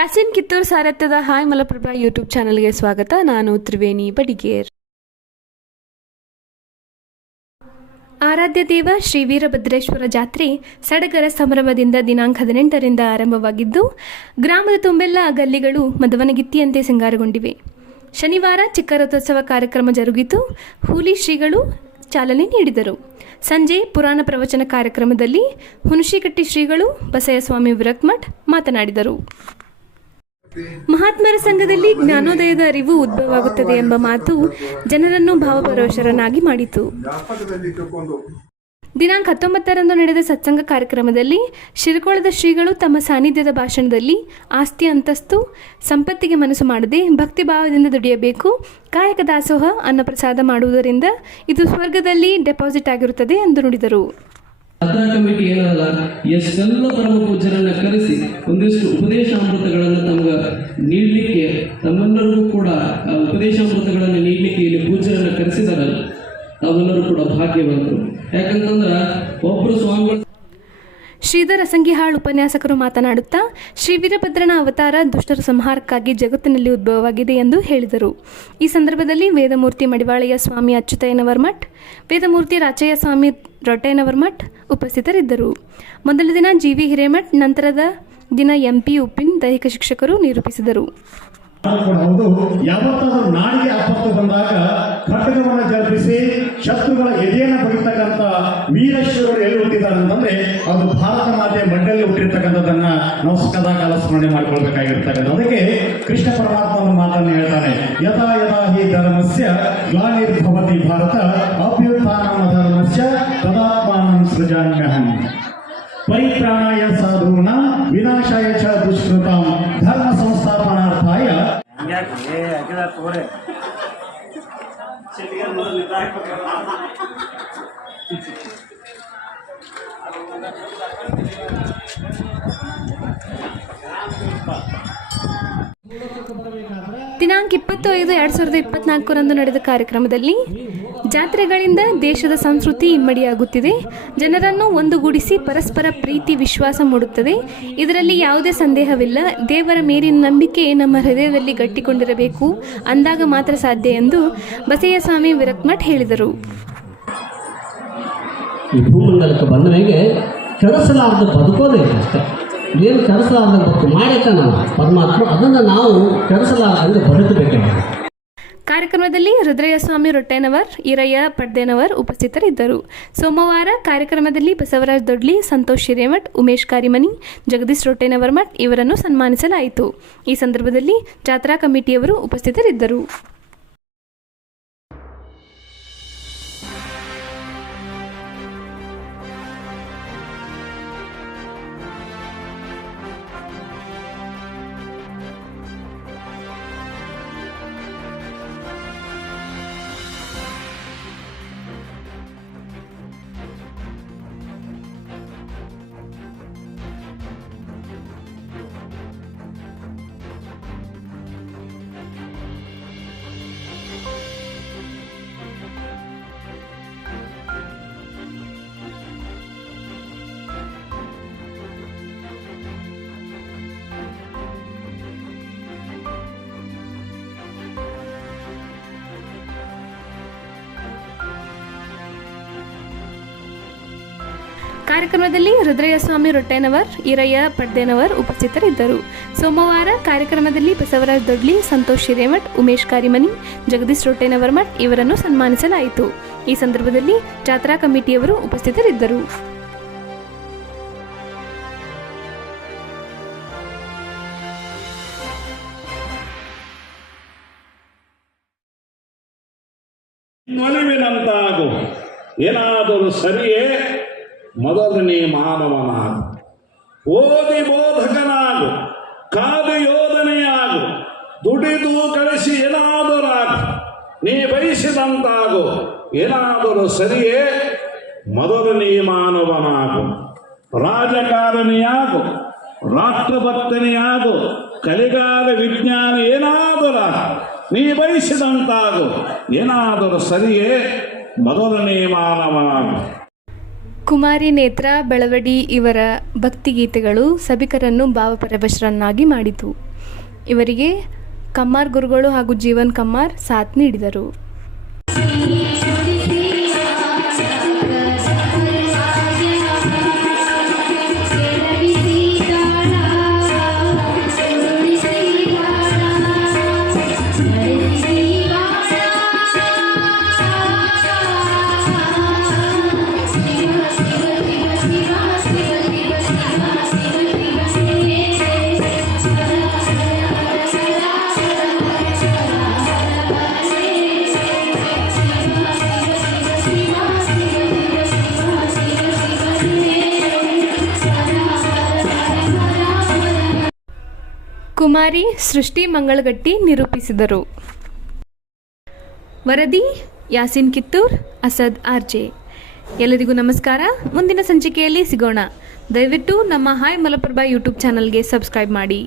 Yasin Kittur ಸಾರಥ್ಯದ hi Malaprabha YouTube ಚಾನಲ್ಗೆ ಸ್ವಾಗತ. ನಾನು ತ್ರಿವೇಣಿ ಬಡಿಗೇರ್. ಆರಾಧ್ಯ ದೇವ ಶ್ರೀ ವೀರಭದ್ರೇಶ್ವರ ಜಾತ್ರೆ ಸಡಗರ ಸಂಭ್ರಮದಿಂದ ದಿನಾಂಕ 18ರಿಂದ ಆರಂಭವಾಗಿದ್ದು, ಗ್ರಾಮದ ತುಂಬೆಲ್ಲ ಗಲ್ಲಿಗಳು ಮದವನಗಿತ್ತಿಯಂತೆ ಸಿಂಗಾರಗೊಂಡಿವೆ. ಶನಿವಾರ ಚಿಕ್ಕ ರಥೋತ್ಸವ ಕಾರ್ಯಕ್ರಮ ಜರುಗಿತು. ಹೂಲಿ ಶ್ರೀಗಳು ಚಾಲನೆ ನೀಡಿದರು. ಸಂಜೆ ಪುರಾಣ ಪ್ರವಚನ ಕಾರ್ಯಕ್ರಮದಲ್ಲಿ ಹುಣಶಿಕಟ್ಟಿ ಶ್ರೀಗಳು ಬಸಯ್ಯಸ್ವಾಮಿ ವಿರಕ್ಮಠ್ ಮಾತನಾಡಿದರು. ಮಹಾತ್ಮರ ಸಂಘದಲ್ಲಿ ಜ್ಞಾನೋದಯದ ಅರಿವು ಉದ್ಭವವಾಗುತ್ತದೆ ಎಂಬ ಮಾತು ಜನರನ್ನು ಭಾವಪರವಶರನ್ನಾಗಿ ಮಾಡಿತು. ದಿನಾಂಕ 19ರಂದು ನಡೆದ ಸತ್ಸಂಗ ಕಾರ್ಯಕ್ರಮದಲ್ಲಿ ಶಿರಕೋಳದ ಶ್ರೀಗಳು ತಮ್ಮ ಸಾನ್ನಿಧ್ಯದ ಭಾಷಣದಲ್ಲಿ ಆಸ್ತಿ ಅಂತಸ್ತು ಸಂಪತ್ತಿಗೆ ಮನಸ್ಸು ಮಾಡದೆ ಭಕ್ತಿಭಾವದಿಂದ ದುಡಿಯಬೇಕು, ಕಾಯಕ ದಾಸೋಹ ಅನ್ನಪ್ರಸಾದ ಮಾಡುವುದರಿಂದ ಇದು ಸ್ವರ್ಗದಲ್ಲಿ ಡೆಪಾಸಿಟ್ ಆಗಿರುತ್ತದೆ ಎಂದು ನುಡಿದರು. ಅರ್ಥ ಕಮಿಟಿ ಏನಲ್ಲ, ಎಷ್ಟೆಲ್ಲ ಪರಮ ಪೂಜ್ಯರನ್ನ ಕರೆಸಿ ಒಂದಿಷ್ಟು ಉಪದೇಶಾಮೃತಗಳನ್ನು ತಮಗೆ ನೀಡಲಿಕ್ಕೆ, ತಮ್ಮೆಲ್ಲರಿಗೂ ಕೂಡ ಉಪದೇಶಾಮೃತಗಳನ್ನು ನೀಡಲಿಕ್ಕೆ ಇಲ್ಲಿ ಪೂಜ್ಯರನ್ನ ಕರೆಸಿದಾರಲ್ಲ, ತಾವೆಲ್ಲರೂ ಕೂಡ ಭಾಗ್ಯವಂತರು. ಯಾಕಂತಂದ್ರೆ ಒಬ್ಬರು ಸ್ವಾಮಿಗಳು. ಶ್ರೀಧರ್ ಅಸಂಗಿಹಾಳ್ ಉಪನ್ಯಾಸಕರು ಮಾತನಾಡುತ್ತಾ, ಶ್ರೀ ವೀರಭದ್ರನ ಅವತಾರ ದುಷ್ಟರ ಸಂಹಾರಕ್ಕಾಗಿ ಜಗತ್ತಿನಲ್ಲಿ ಉದ್ಭವವಾಗಿದೆ ಎಂದು ಹೇಳಿದರು. ಈ ಸಂದರ್ಭದಲ್ಲಿ ವೇದಮೂರ್ತಿ ಮಡಿವಾಳೆಯ ಸ್ವಾಮಿ ಅಚ್ಯುತಯ್ಯನವರ ಮಠ್, ವೇದಮೂರ್ತಿ ರಾಚಯ್ಯ ಸ್ವಾಮಿ ರೊಟ್ಟಯ್ಯನವರ ಮಠ್ ಉಪಸ್ಥಿತರಿದ್ದರು. ಮೊದಲ ದಿನ ಜಿ.ವಿ. ಹಿರೇಮಠ್, ನಂತರದ ದಿನ ಎಂ.ಪಿ. ಉಪ್ಪಿನ್ ದೈಹಿಕ ಶಿಕ್ಷಕರು ನಿರೂಪಿಸಿದರು. ಯಾವತ್ತಾದ್ರೂ ನಾಡಿಗೆ ಆಪತ್ತು ಬಂದಾಗ ಖಡ್ಗವನ್ನು ಜರುಗಿಸಿ ಶತ್ರುಗಳ ಎದೆಯನ್ನು ಬಗಿತಕ್ಕಂಥ ವೀರಶ್ವರರು ಎಲ್ಲಿ ಹುಟ್ಟಿದ್ದಾರೆ ಅಂತಂದ್ರೆ ಅದು ಭಾರತ ಮಾತೆ ಮಡ್ಡಲ್ಲಿ ಹುಟ್ಟಿರ್ತಕ್ಕಂಥದ್ದನ್ನ ನಾವು ಸದಾ ಕಾಲ ಸ್ಮರಣೆ ಮಾಡಿಕೊಳ್ಬೇಕಾಗಿರ್ತಕ್ಕಂಥ. ಅದಕ್ಕೆ ಕೃಷ್ಣ ಪರಮಾತ್ಮನ ಮಾತನ್ನು ಹೇಳ್ತಾನೆ, ಯಥಾ ಯಥಾ ಹಿ ಧರ್ಮಸ್ಯ ಗ್ಲಾನಿರ್ಭವತಿ ಭಾರತ ಅಭ್ಯುತ್ಥಾನಂ ಧರ್ಮಸ್ಯ ತದಾತ್ಮಾನಂ ಸೃಜಾಮ್ಯಹಂ ಪರಿತ್ರಾಣಾಯ ಸಾಧೂನಾಂ ವಿನಾಶಾಯ ಚ ದುಷ್ಕೃತಾಂ ಧರ್ಮ ಸಂಸ್ಥಾಪನಾರ್ಥಾಯ. ದಿನಾಂಕ 25/5/2024ರಂದು ನಡೆದ ಕಾರ್ಯಕ್ರಮದಲ್ಲಿ ಜಾತ್ರೆಗಳಿಂದ ದೇಶದ ಸಂಸ್ಕೃತಿ ಇಮ್ಮಡಿಯಾಗುತ್ತಿದೆ, ಜನರನ್ನು ಒಂದುಗೂಡಿಸಿ ಪರಸ್ಪರ ಪ್ರೀತಿ ವಿಶ್ವಾಸ ಮೂಡುತ್ತದೆ. ಇದರಲ್ಲಿ ಯಾವುದೇ ಸಂದೇಹವಿಲ್ಲ. ದೇವರ ಮೇಲಿನ ನಂಬಿಕೆ ನಮ್ಮ ಹೃದಯದಲ್ಲಿ ಗಟ್ಟಿಕೊಂಡಿರಬೇಕು, ಅಂದಾಗ ಮಾತ್ರ ಸಾಧ್ಯ ಎಂದು ಬಸಯ್ಯಸ್ವಾಮಿ ವಿರಕ್ಮಠ್ ಹೇಳಿದರು. ಈ ಭೂಮಂಡಲಕ್ಕೆ ಬಂದ ಮೇಲೆ ಕೆಡಿಸಲಾರ್ದ ಬದುಕೋದೇ ಅಷ್ಟೇ. ಏನು ಕೆಡಿಸಲಾರ್ದ ಬದುಕು ಮಾಡಿಕ ನಾವು ಪರಮಾತ್ಮ, ಅದನ್ನು ನಾವು ಕೆಡಿಸಲಾರ್ದಂಗೆ ಬದುಕಬೇಕಾಗಿದೆ. ಕಾರ್ಯಕ್ರಮದಲ್ಲಿ ರುದ್ರಯ್ಯಸ್ವಾಮಿ ರೊಟ್ಟೆನವರ್, ಈರಯ್ಯ ಪಡ್ದೇನವರ್ ಉಪಸ್ಥಿತರಿದ್ದರು. ಸೋಮವಾರ ಕಾರ್ಯಕ್ರಮದಲ್ಲಿ ಬಸವರಾಜ್ ದೊಡ್ಲಿ, ಸಂತೋಷ್ ಹಿರೇಮಠ್, ಉಮೇಶ್ ಕಾರಿಮನಿ, ಜಗದೀಶ್ ರೊಟ್ಟೆನವರ್ ಮಠ್ ಇವರನ್ನು ಸನ್ಮಾನಿಸಲಾಯಿತು. ಈ ಸಂದರ್ಭದಲ್ಲಿ ಜಾತ್ರಾ ಕಮಿಟಿಯವರು ಉಪಸ್ಥಿತರಿದ್ದರು. ಕಾರ್ಯಕ್ರಮದಲ್ಲಿ ರುದ್ರಯ್ಯಸ್ವಾಮಿ ರೊಟ್ಟೆನವರ್, ಈರಯ್ಯ ಪಡ್ದೇನವರ್ ಉಪಸ್ಥಿತರಿದ್ದರು. ಸೋಮವಾರ ಕಾರ್ಯಕ್ರಮದಲ್ಲಿ ಬಸವರಾಜ್ ದೊಡ್ಲಿ, ಸಂತೋಷ್ ಹಿರೇಮಠ್, ಉಮೇಶ್ ಕಾರಿಮನಿ, ಜಗದೀಶ್ ರೊಟ್ಟೆನವರ್ ಮಠ್ ಇವರನ್ನು ಸನ್ಮಾನಿಸಲಾಯಿತು. ಈ ಸಂದರ್ಭದಲ್ಲಿ ಜಾತ್ರಾ ಕಮಿಟಿಯವರು ಉಪಸ್ಥಿತರಿದ್ದರು. ಮನವಿನಂತಾಗು, ಏನಾದರೂ ಸರಿಯೇ ಮೊದಲನೇ ಮಾನವನಾಗು, ಓದಿ ಬೋಧಕನಾಗು, ಕಾದು ಯೋಧನೆಯಾಗು, ದುಡಿದು ಕಳಿಸಿ ಏನಾದರಾಗು, ನೀ ಬಯಸಿದಂತಾಗು, ಏನಾದರೂ ಸರಿಯೇ ಮೊದಲನೇ ಮಾನವನಾಗು, ರಾಜಕಾರಣಿಯಾಗು, ರಾಷ್ಟ್ರಭಕ್ತನಿಯಾಗು, ಕಲಿಗಾಲ ವಿಜ್ಞಾನ ಏನಾದರಾಗು, ನೀ ಬಯಸಿದಂತಾಗು, ಏನಾದರೂ ಸರಿಯೇ ಮೊದಲನೇ ಮಾನವನಾಗು. ಕುಮಾರಿ ನೇತ್ರಾ ಬೆಳವಡಿ ಇವರ ಭಕ್ತಿಗೀತೆಗಳು ಸಭಿಕರನ್ನು ಭಾವಪರವಶರನ್ನಾಗಿ ಮಾಡಿತು. ಇವರಿಗೆ ಕಮ್ಮಾರ್ ಗುರುಗಳು ಹಾಗೂ ಜೀವನ್ ಕಮ್ಮಾರ್ ಸಾಥ್ ನೀಡಿದರು. ಕುಮಾರಿ ಸೃಷ್ಟಿ ಮಂಗಳಗಟ್ಟಿ ನಿರೂಪಿಸಿದರು. ವರದಿ ಯಾಸಿನ್ ಕಿತ್ತೂರ್, ಅಸದ್ ಆರ್ಜೆ. ಎಲ್ಲರಿಗೂ ನಮಸ್ಕಾರ. ಮುಂದಿನ ಸಂಚಿಕೆಯಲ್ಲಿ ಸಿಗೋಣ. ದಯವಿಟ್ಟು ನಮ್ಮ ಹಾಯ್ ಮಲಪ್ರಭಾ ಯೂಟ್ಯೂಬ್ ಚಾನಲ್ಗೆ ಸಬ್ಸ್ಕ್ರೈಬ್ ಮಾಡಿ.